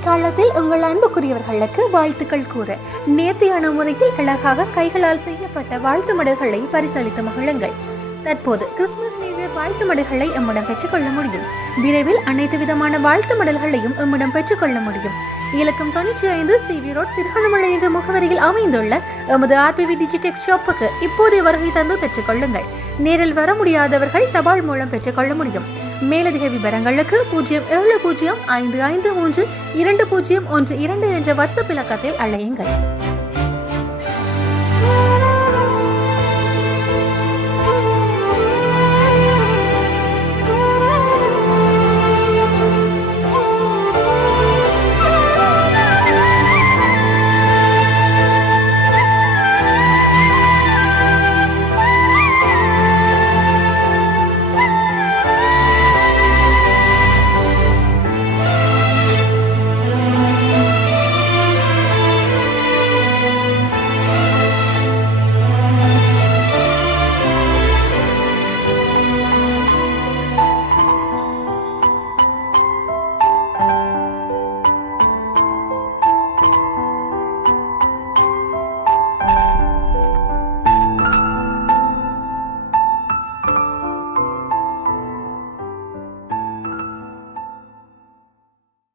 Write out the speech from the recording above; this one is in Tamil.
இக்காலத்தில் உங்கள் அன்புக்குரியவர்களுக்கு வாழ்த்துக்கள் கூற நேர்த்தியான முறையில் அழகாக கைகளால் செய்யப்பட்ட வாழ்த்து மடல்களை பரிசளித்து மகிழுங்கள். தற்போது கிறிஸ்துமஸ் நியூ இயர் வாழ்த்து மடல்களை எம்மிடம் பெற்றுக்கொள்ள முடியும். விரைவில் அனைத்து விதமான வாழ்த்து மடல்களையும் எம்மிடம் பெற்றுக்கொள்ள முடியும். இலக்கம் 95 CV ரோட் திருகோணமலை என்ற முகவரியில் அமைந்துள்ள எமது RPV டிஜிடெக் ஷாப்புக்கு இப்போதைய வருகை தந்து பெற்றுக்கொள்ளுங்கள். நேரில் வர முடியாதவர்கள் தபால் மூலம் பெற்றுக்கொள்ள முடியும். மேலதிக விவரங்களுக்கு 07055320112 என்ற வாட்ஸ்அப் இலக்கத்தில் அழையுங்கள்.